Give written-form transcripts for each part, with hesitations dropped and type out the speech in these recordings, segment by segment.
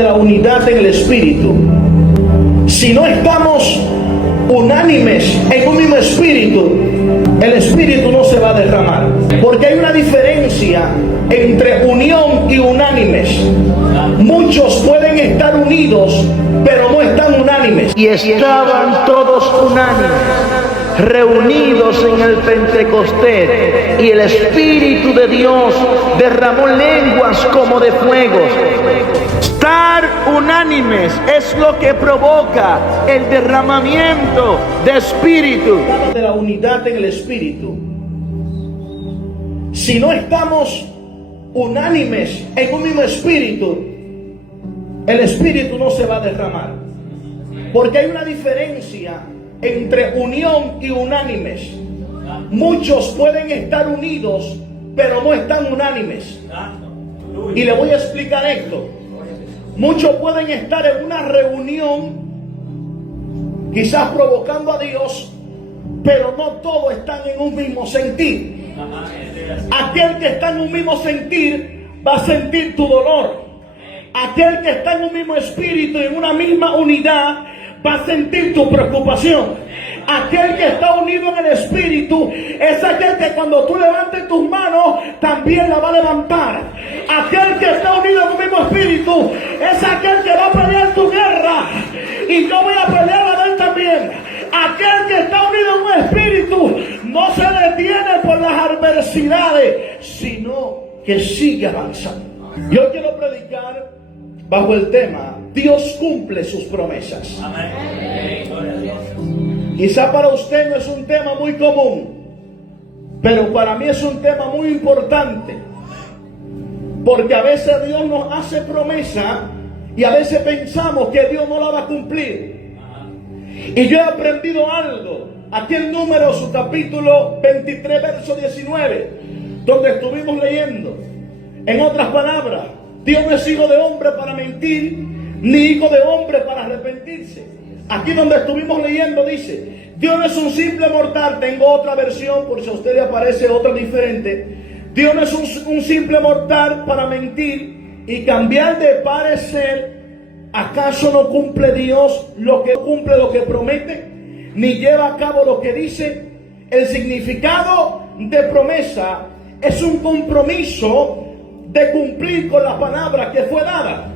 de la unidad en el espíritu. Si no estamos unánimes en un mismo espíritu, el espíritu no se va a derramar. Porque hay una diferencia entre unión y unánimes. Muchos pueden estar unidos, pero no están unánimes. Y estaban todos unánimes, reunidos en el Pentecostés, y el Espíritu de Dios derramó lenguas como de fuego. Estar unánimes es lo que provoca el derramamiento de espíritu. De la unidad en el espíritu. Si no estamos unánimes en un mismo espíritu, el espíritu no se va a derramar. Porque hay una diferencia entre unión y unánimes. Muchos pueden estar unidos, pero no están unánimes. Y le voy a explicar esto. Muchos pueden estar en una reunión, quizás provocando a Dios, pero no todos están en un mismo sentir. Aquel que está en un mismo sentir va a sentir tu dolor. Aquel que está en un mismo espíritu y en una misma unidad va a sentir tu preocupación. Aquel que está unido en el espíritu es aquel que cuando tú levantes tus manos también la va a levantar. Aquel que está unido en un mismo espíritu es aquel que va a pelear tu guerra y yo voy a pelear la de él también. Aquel que está unido en un espíritu no se detiene por las adversidades, sino que sigue avanzando. Yo quiero predicar bajo el tema: Dios cumple sus promesas. Quizá para usted no es un tema muy común, pero para mí es un tema muy importante, porque a veces Dios nos hace promesa y a veces pensamos que Dios no la va a cumplir. Y yo he aprendido algo aquí en Números, su capítulo 23, verso 19, donde estuvimos leyendo. En otras palabras, Dios no es hijo de hombre para mentir, ni hijo de hombre para arrepentirse. Aquí donde estuvimos leyendo dice: Dios no es un simple mortal. Tengo otra versión por si a usted le aparece otra diferente. Dios no es un simple mortal para mentir y cambiar de parecer. ¿Acaso no cumple Dios lo que promete? Ni lleva a cabo lo que dice. El significado de promesa es un compromiso de cumplir con la palabra que fue dada.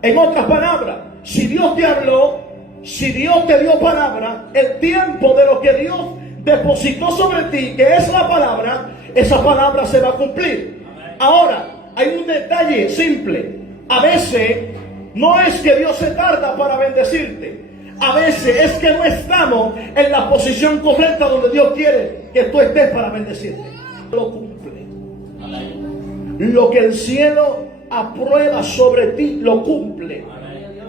En otras palabras, si Dios te habló, si Dios te dio palabra, el tiempo de lo que Dios depositó sobre ti, que es la palabra, esa palabra se va a cumplir. Ahora, hay un detalle simple. A veces no es que Dios se tarda para bendecirte. A veces es que no estamos en la posición correcta donde Dios quiere que tú estés para bendecirte. Lo cumple. Lo que el cielo aprueba sobre ti, lo cumple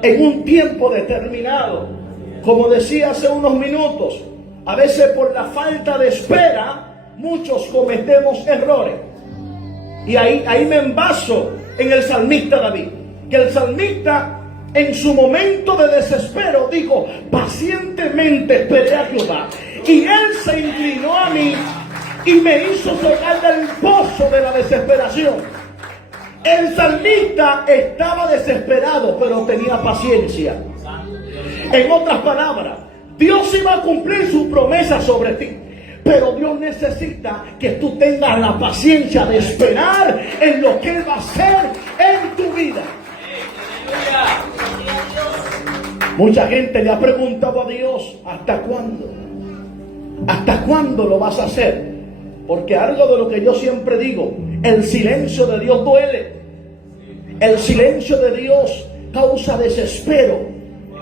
en un tiempo determinado. Como decía hace unos minutos, a veces por la falta de espera muchos cometemos errores. Y ahí me envaso en el salmista David, que el salmista en su momento de desespero dijo: pacientemente esperé a Jehová, y él se inclinó a mí y me hizo sacar del pozo de la desesperación. El salmista estaba desesperado, pero tenía paciencia. En otras palabras, Dios iba a cumplir su promesa sobre ti, pero Dios necesita que tú tengas la paciencia de esperar en lo que Él va a hacer en tu vida. Mucha gente le ha preguntado a Dios: ¿hasta cuándo? ¿Hasta cuándo lo vas a hacer? Porque algo de lo que yo siempre digo: el silencio de Dios duele. El silencio de Dios causa desespero.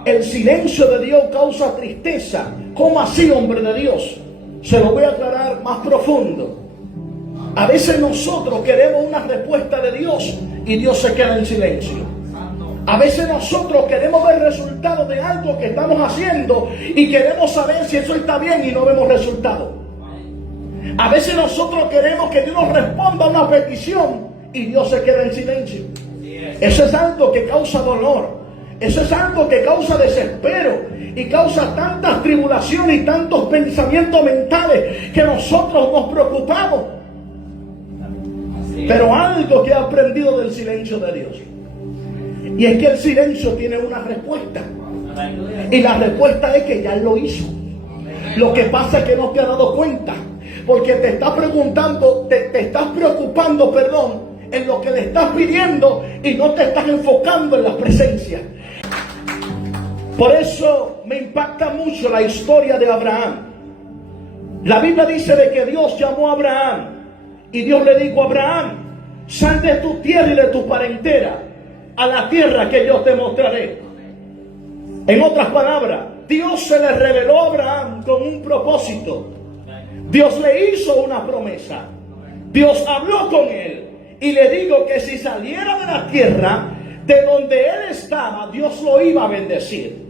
El silencio de Dios causa tristeza. ¿Cómo así, hombre de Dios? Se lo voy a aclarar más profundo. A veces nosotros queremos una respuesta de Dios y Dios se queda en silencio. A veces nosotros queremos ver resultados de algo que estamos haciendo y queremos saber si eso está bien y no vemos resultados. A veces nosotros queremos que Dios nos responda a una petición y Dios se queda en silencio. Eso es algo que causa dolor. Eso es algo que causa desespero y causa tantas tribulaciones y tantos pensamientos mentales que nosotros nos preocupamos. Pero algo que he aprendido del silencio de Dios Y es que el silencio tiene una respuesta. Y la respuesta es que ya Él lo hizo. Lo que pasa es que no te has dado cuenta. Porque te estás preguntando, te estás preocupando, en lo que le estás pidiendo y no te estás enfocando en la presencia. Por eso me impacta mucho la historia de Abraham. La Biblia dice de que Dios llamó a Abraham y Dios le dijo a Abraham: sal de tu tierra y de tu parentela a la tierra que yo te mostraré. En otras palabras, Dios se le reveló a Abraham con un propósito. Dios le hizo una promesa. Dios habló con él y le dijo que si saliera de la tierra de donde él estaba, Dios lo iba a bendecir.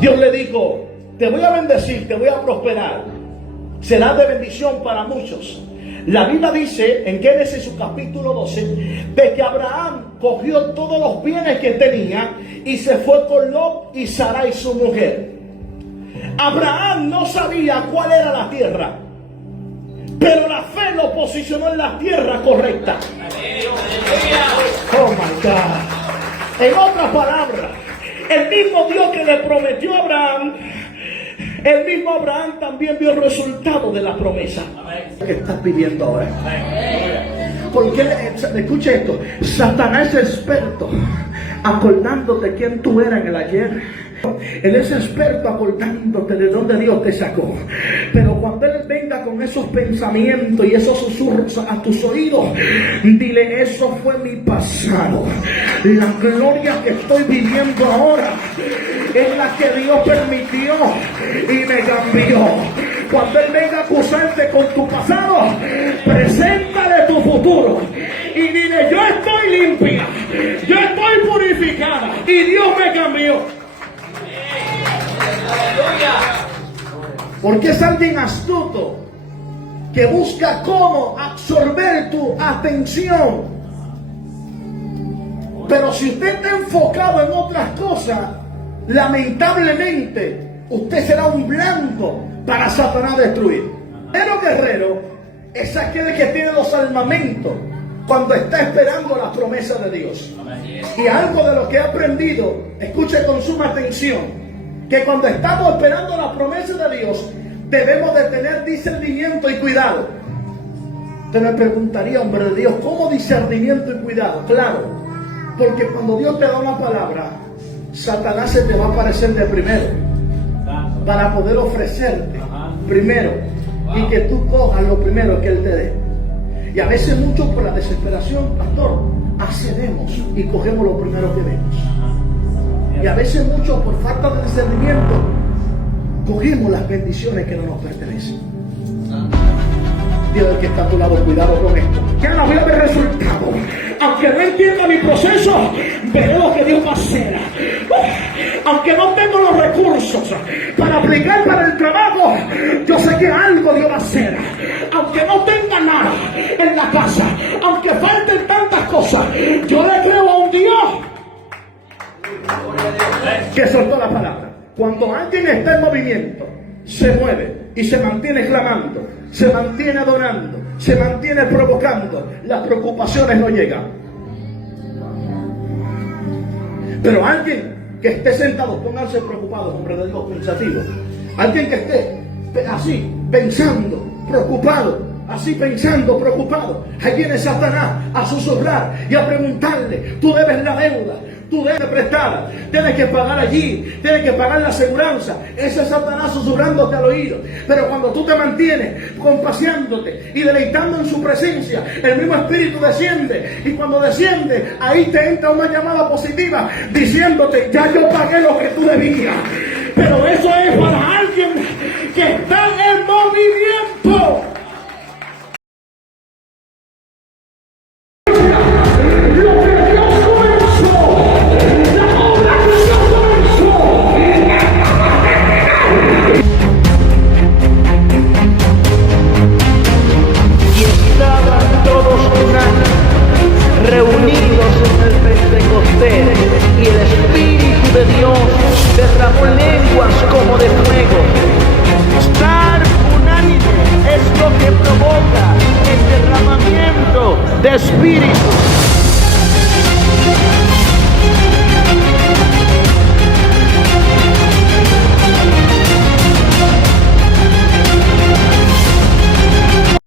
Dios le dijo: te voy a bendecir, te voy a prosperar, serás de bendición para muchos. La Biblia dice en Génesis su capítulo 12 de que Abraham cogió todos los bienes que tenía y se fue con Lot y Sarai su mujer. Abraham no sabía cuál era la tierra, pero la fe lo posicionó en la tierra correcta. Oh my God. En otras palabras, el mismo Dios que le prometió a Abraham, el mismo Abraham también vio el resultado de la promesa que estás pidiendo ahora. Porque, escucha esto, Satanás es experto acordándote quién tú eras en el ayer. Él es experto acordándote de dónde Dios te sacó. Pero cuando Él venga con esos pensamientos y esos susurros a tus oídos, dile: eso fue mi pasado. La gloria que estoy viviendo ahora es la que Dios permitió y me cambió. Cuando Él venga a acusarte con tu pasado, preséntale tu futuro y dile: yo estoy limpia, yo estoy purificada y Dios me cambió. Porque es alguien astuto que busca cómo absorber tu atención. Pero si usted está enfocado en otras cosas, lamentablemente usted será un blanco para Satanás destruir. El guerrero es aquel que tiene los armamentos cuando está esperando la promesa de Dios. Y algo de lo que he aprendido, escuche con suma atención, que cuando estamos esperando la promesa de Dios, debemos de tener discernimiento y cuidado. Usted me preguntaría: hombre de Dios, ¿cómo discernimiento y cuidado? Claro, porque cuando Dios te da una palabra, Satanás se te va a aparecer de primero para poder ofrecerte primero y que tú cojas lo primero que Él te dé. Y a veces muchos por la desesperación, pastor, accedemos y cogemos lo primero que vemos. Y a veces muchos por falta de discernimiento cogimos las bendiciones que no nos pertenecen. Dios, el que está a tu lado, cuidado con esto. Ya no voy a ver resultado. Aunque no entienda mi proceso, veré lo que Dios va a hacer. Aunque no tengo los recursos para aplicar para el trabajo, yo sé que algo Dios va a hacer. Aunque no tenga nada en la casa, aunque falten tantas cosas, yo le creo a un Dios que soltó la palabra. Cuando alguien está en movimiento, se mueve y se mantiene clamando, se mantiene adorando, se mantiene provocando, las preocupaciones no llegan. Pero alguien que esté sentado, pónganse preocupados, hombre de Dios, pensativo. Alguien que esté así, pensando, preocupado, así pensando, preocupado. Ahí viene Satanás a susurrar y a preguntarle: tú debes la deuda, tú debes prestar, tienes que pagar allí, tienes que pagar la aseguranza. Ese es Satanás susurrándote al oído. Pero cuando tú te mantienes compaseándote y deleitando en su presencia, el mismo Espíritu desciende. Y cuando desciende, ahí te entra una llamada positiva diciéndote: ya yo pagué lo que tú debías. Pero eso es para alguien que está en movimiento. Reunidos en el Pentecostés, y el Espíritu de Dios derramó lenguas como de fuego. Estar unánime es lo que provoca el derramamiento de Espíritu.